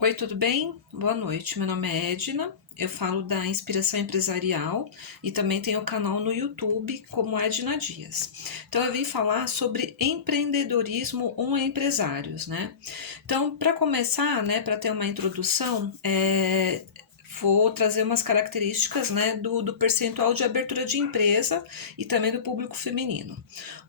Oi, tudo bem? Boa noite. Meu nome é Edna. Eu falo da Inspiração Empresarial e também tenho o canal no YouTube como Edna Dias. Então eu vim falar sobre empreendedorismo ou empresários, né? Então, para começar, né, para ter uma introdução, vou trazer umas características, né, do percentual de abertura de empresa e também do público feminino.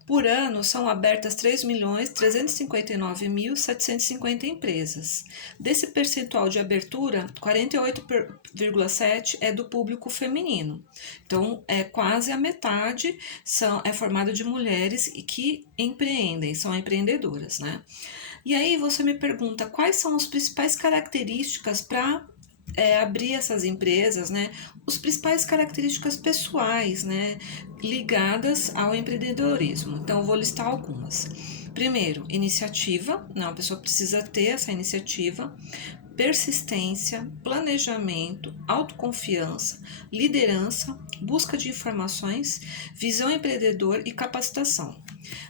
Por ano, são abertas 3.359.750 empresas. Desse percentual de abertura, 48,7% é do público feminino. Então, é quase a metade é formado de mulheres e que empreendem, são empreendedoras, né? E aí você me pergunta quais são as principais características para abrir essas empresas, né? As principais características pessoais, né? Ligadas ao empreendedorismo. Então, eu vou listar algumas. Primeiro, iniciativa. Não, a pessoa precisa ter essa iniciativa. Persistência, planejamento, autoconfiança, liderança, busca de informações, visão empreendedor e capacitação.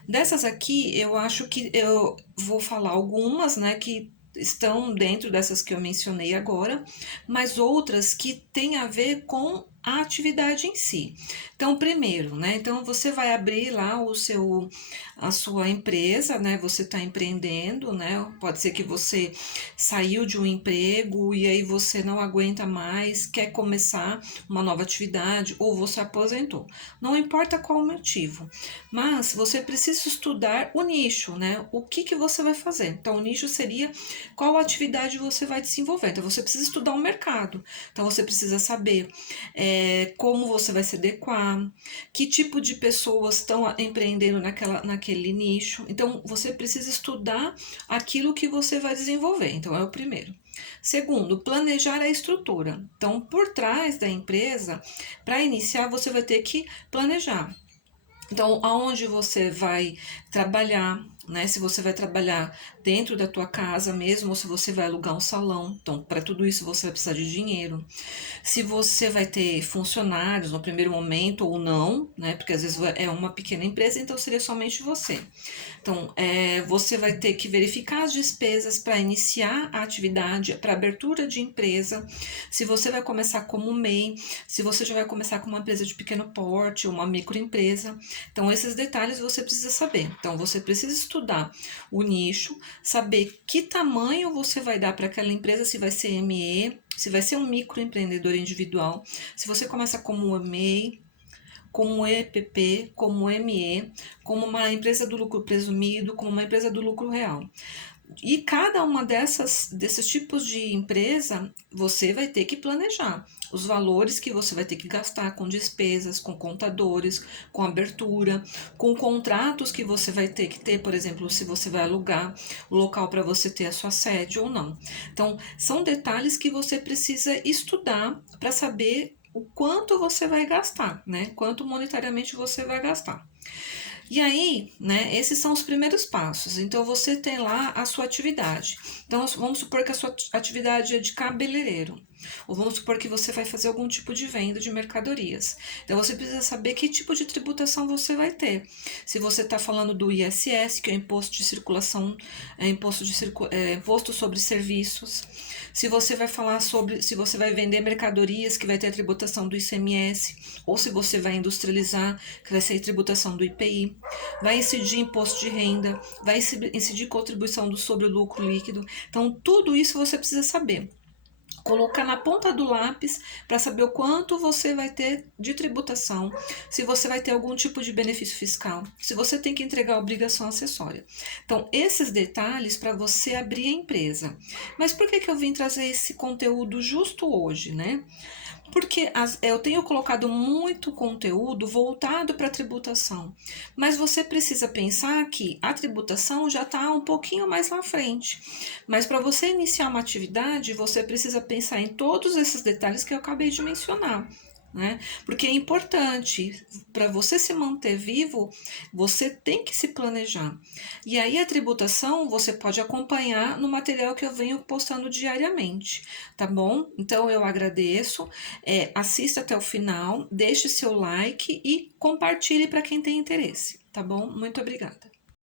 Dessas aqui, eu acho que eu vou falar algumas, né, que estão dentro dessas que eu mencionei agora, mas outras que têm a ver com a atividade em si. Então, primeiro, né? Então você vai abrir lá a sua empresa, né? Você está empreendendo, né? Pode ser que você saiu de um emprego e aí você não aguenta mais, quer começar uma nova atividade ou você aposentou. Não importa qual o motivo, mas você precisa estudar o nicho, né? O que você vai fazer. Então, o nicho seria qual atividade você vai desenvolver. Então, você precisa estudar o mercado. Então, você precisa saber como você vai se adequar, que tipo de pessoas estão empreendendo naquele nicho. Então, você precisa estudar aquilo que você vai desenvolver. Então, é o primeiro. Segundo, planejar a estrutura. Então, por trás da empresa, para iniciar, você vai ter que planejar. Então, aonde você vai trabalhar, né? Se você vai trabalhar dentro da tua casa mesmo, ou se você vai alugar um salão. Então, para tudo isso você vai precisar de dinheiro. Se você vai ter funcionários no primeiro momento ou não, né? Porque às vezes é uma pequena empresa, então seria somente você. Então, você vai ter que verificar as despesas para iniciar a atividade, para abertura de empresa. Se você vai começar como MEI, se você já vai começar com uma empresa de pequeno porte, uma microempresa. Então, esses detalhes você precisa saber. Então, você precisa estudar o nicho, saber que tamanho você vai dar para aquela empresa, se vai ser ME, se vai ser um microempreendedor individual, se você começa como MEI, como EPP, como ME, como uma empresa do lucro presumido, como uma empresa do lucro real. E cada uma desses tipos de empresa, você vai ter que planejar os valores que você vai ter que gastar com despesas, com contadores, com abertura, com contratos que você vai ter que ter, por exemplo, se você vai alugar o local para você ter a sua sede ou não. Então, são detalhes que você precisa estudar para saber o quanto você vai gastar, né? Quanto monetariamente você vai gastar. E aí, né, esses são os primeiros passos. Então, você tem lá a sua atividade. Então, vamos supor que a sua atividade é de cabeleireiro. Ou vamos supor que você vai fazer algum tipo de venda de mercadorias. Então, você precisa saber que tipo de tributação você vai ter. Se você está falando do ISS, que é o Imposto de Circulação, Imposto sobre Serviços. Se você vai falar sobre, se você vai vender mercadorias, que vai ter a tributação do ICMS. Ou se você vai industrializar, que vai ser a tributação do IPI. Vai incidir imposto de renda, vai incidir contribuição sobre o lucro líquido. Então, tudo isso você precisa saber. Colocar na ponta do lápis para saber o quanto você vai ter de tributação, se você vai ter algum tipo de benefício fiscal, se você tem que entregar obrigação acessória. Então, esses detalhes para você abrir a empresa. Mas por que eu vim trazer esse conteúdo justo hoje, né? Porque eu tenho colocado muito conteúdo voltado para a tributação, mas você precisa pensar que a tributação já está um pouquinho mais na frente. Mas para você iniciar uma atividade, você precisa pensar em todos esses detalhes que eu acabei de mencionar. Né? Porque é importante, para você se manter vivo, você tem que se planejar. E aí a tributação você pode acompanhar no material que eu venho postando diariamente, tá bom? Então eu agradeço, assista até o final, deixe seu like e compartilhe para quem tem interesse, tá bom? Muito obrigada.